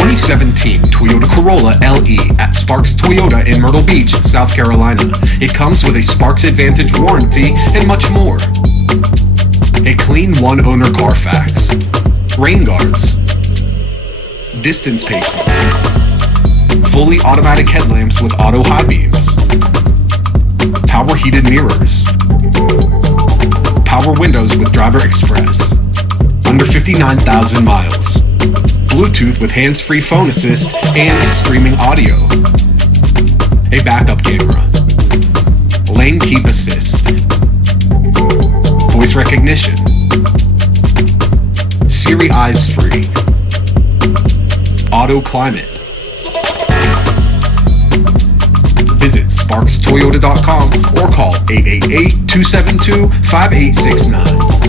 2017 Toyota Corolla LE at Sparks Toyota in Myrtle Beach, South Carolina. It comes with a Sparks Advantage warranty and much more. A clean one-owner CARFAX, rain guards, distance pacing, fully automatic headlamps with auto high beams, power heated mirrors, power windows with driver express, under 59,000 miles, Bluetooth with hands-free phone assist and streaming audio, a backup camera, lane keep assist, voice recognition, SIRI eyes free, auto climate. Visit sparkstoyota.com or call 888-272-5869.